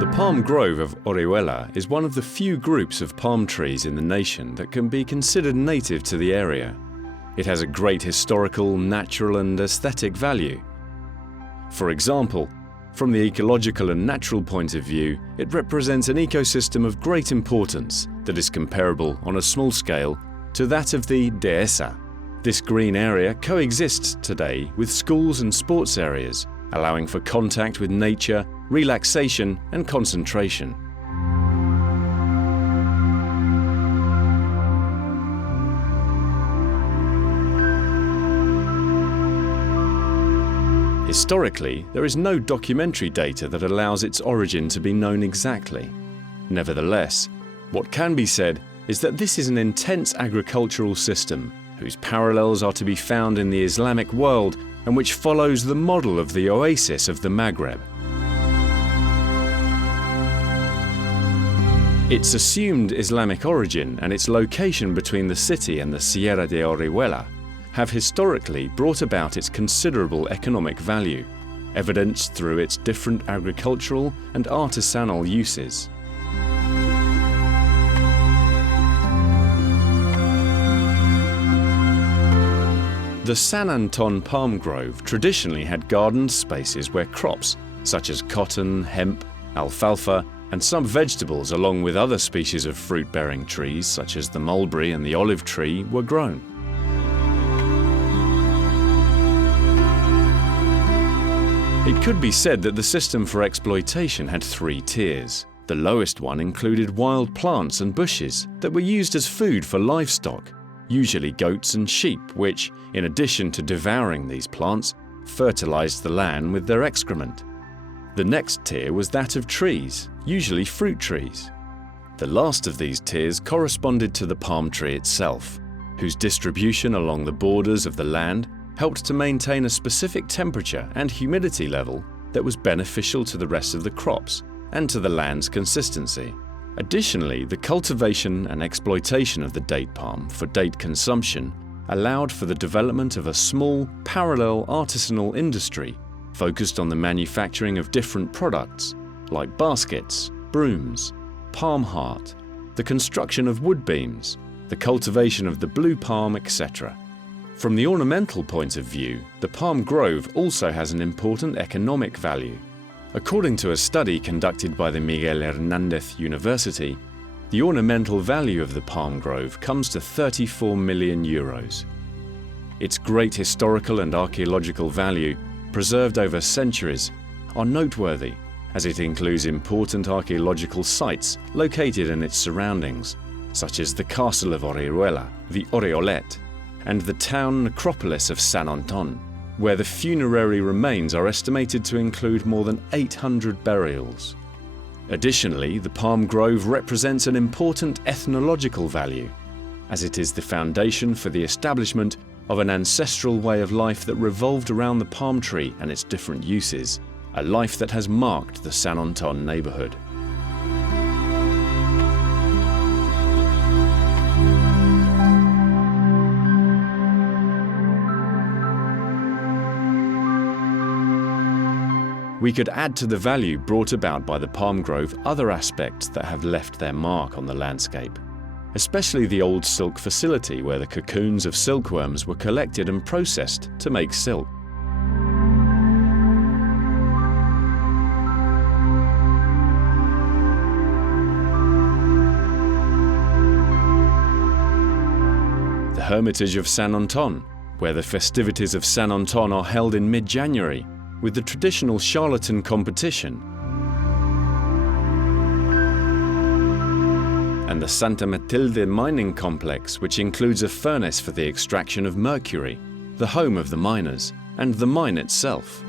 The palm grove of Orihuela is one of the few groups of palm trees in the nation that can be considered native to the area. It has a great historical, natural and aesthetic value. For example, from the ecological and natural point of view, it represents an ecosystem of great importance that is comparable on a small scale to that of the dehesa. This green area coexists today with schools and sports areas, allowing for contact with nature, relaxation and concentration. Historically, there is no documentary data that allows its origin to be known exactly. Nevertheless, what can be said is that this is an intense agricultural system whose parallels are to be found in the Islamic world and which follows the model of the oasis of the Maghreb. Its assumed Islamic origin and its location between the city and the Sierra de Orihuela have historically brought about its considerable economic value, evidenced through its different agricultural and artisanal uses. The San Anton palm grove traditionally had gardened spaces where crops such as cotton, hemp, alfalfa and some vegetables along with other species of fruit-bearing trees such as the mulberry and the olive tree were grown. It could be said that the system for exploitation had three tiers. The lowest one included wild plants and bushes that were used as food for livestock, usually goats and sheep, which, in addition to devouring these plants, fertilized the land with their excrement. The next tier was that of trees, usually fruit trees. The last of these tiers corresponded to the palm tree itself, whose distribution along the borders of the land helped to maintain a specific temperature and humidity level that was beneficial to the rest of the crops and to the land's consistency. Additionally, the cultivation and exploitation of the date palm for date consumption allowed for the development of a small, parallel artisanal industry focused on the manufacturing of different products like baskets, brooms, palm heart, the construction of wood beams, the cultivation of the blue palm, etc. From the ornamental point of view, the palm grove also has an important economic value. According to a study conducted by the Miguel Hernández University, the ornamental value of the palm grove comes to 34 million euros. Its great historical and archaeological value, preserved over centuries, are noteworthy as it includes important archaeological sites located in its surroundings, such as the castle of Orihuela, the Oriolet, and the town necropolis of San Anton, where the funerary remains are estimated to include more than 800 burials. Additionally, the palm grove represents an important ethnological value, as it is the foundation for the establishment of an ancestral way of life that revolved around the palm tree and its different uses, a life that has marked the San Anton neighborhood. We could add to the value brought about by the palm grove other aspects that have left their mark on the landscape, especially the old silk facility where the cocoons of silkworms were collected and processed to make silk. The Hermitage of San Anton, where the festivities of San Anton are held in mid-January, with the traditional charlatan competition, and the Santa Matilde mining complex, which includes a furnace for the extraction of mercury, the home of the miners, and the mine itself.